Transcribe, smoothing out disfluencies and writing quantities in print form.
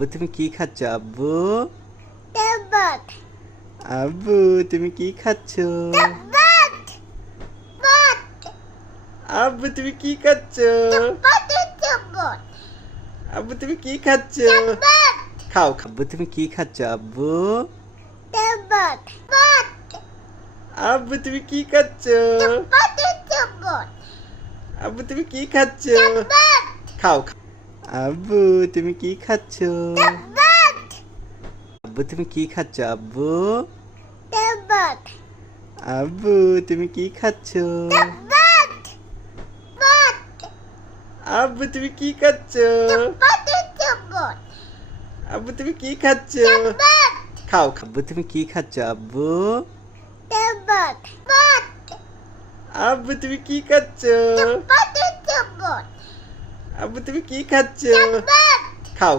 আব্বু তুমি কি খাচ্ছ আব্বু? Tabak. আব্বু তুমি কি খাচ্ছ? Tabak. Bat. আব্বু তুমি কি খাচ্ছ? Tabak. আব্বু তুমি কি খাচ্ছ? Tabak. খাও আব্বু তুমি কি খাচ্ছ আব্বু? Tabak. Bat. আব্বু তুমি কি খাচ্ছ? Tabak. আব্বু তুমি কি খাচ্ছ? Tabak. খাও আব্বু তুমি কি খাচ্ছ? Tabak. আব্বু তুমি কি খাচ্ছ আব্বু? Tabak. আব্বু তুমি কি খাচ্ছ? Tabak. Bat. আব্বু তুমি কি খাচ্ছ? Tabak. আব্বু তুমি কি খাচ্ছ? Tabak. খাও আব্বু তুমি কি খাচ্ছ আব্বু? Tabak. Bat. আব্বু তুমি কি খাচ্ছ? Tabak. আব্বু তুমি কি খাচ্ছ? Tabak. খাও